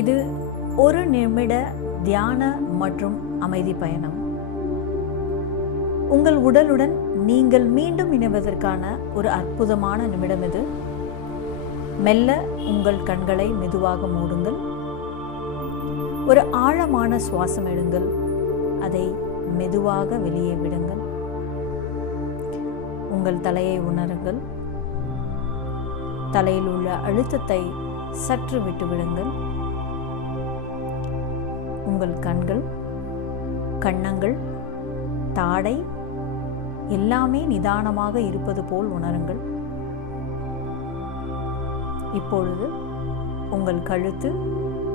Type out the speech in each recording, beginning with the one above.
இது ஒரு நிமிட தியான மற்றும் அமைதி பயணம். உங்கள் உடலுடன் நீங்கள் மீண்டும் இணைவதற்கான ஒரு அற்புதமான நிமிடம் இது. மெல்ல உங்கள் கண்களை மெதுவாக மூடுங்கள். ஒரு ஆழமான சுவாசம் எடுங்கள். அதை மெதுவாக வெளியே விடுங்கள். உங்கள் தலையை உணருங்கள். தலையில் உள்ள அழுத்தத்தை சற்று விட்டுவிடுங்கள். உங்கள் கண்கள், கன்னங்கள், தாடை எல்லாமே நிதானமாக இருப்பது போல் உணருங்கள். இப்பொழுது உங்கள் கழுத்து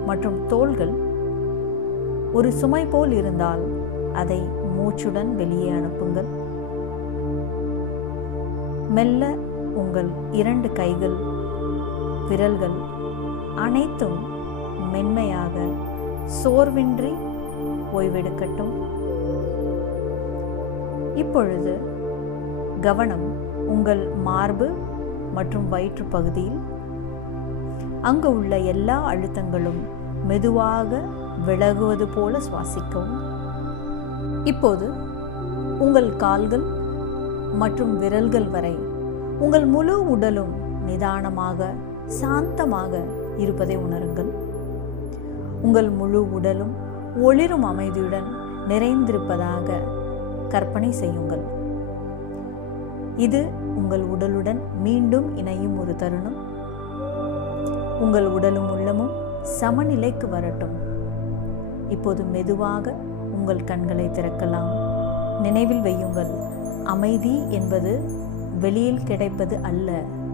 மற்றும் தோள்கள் ஒரு சுமை போல் இருந்தால் அதை மூச்சுடன் வெளியே அனுப்புங்கள். மெல்ல உங்கள் 2 கைகள், விரல்கள் அனைத்தும் மென்மையாக சோர்வின்றி ஓய்வெடுக்கட்டும். இப்பொழுது கவனம் உங்கள் மார்பு மற்றும் வயிற்று பகுதியில். அங்கு உள்ள எல்லா அழுத்தங்களும் மெதுவாக விலகுவது போல சுவாசிக்கவும். இப்போது உங்கள் கால்கள் மற்றும் விரல்கள் வரை உங்கள் முழு உடலும் நிதானமாக, சாந்தமாக இருப்பதை உணருங்கள். உங்கள் முழு உடலும் ஒளிரும் அமைதியுடன் நிறைந்திருப்பதாக கற்பனை செய்யுங்கள். இது உங்கள் உடலுடன் மீண்டும் இணையும் ஒரு தருணம். உங்கள் உடலும் உள்ளமும் சமநிலைக்கு வரட்டும். இப்போது மெதுவாக உங்கள் கண்களை திறக்கலாம். நினைவில் வையுங்கள், அமைதி என்பது வெளியில் கிடைப்பது அல்ல,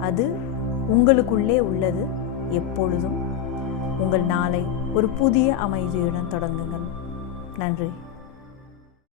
அது உங்களுக்குள்ளே உள்ளது. எப்பொழுதும் உங்கள் நாளை ஒரு புதிய அமைதியுடன் தொடங்குங்கள். நன்றி.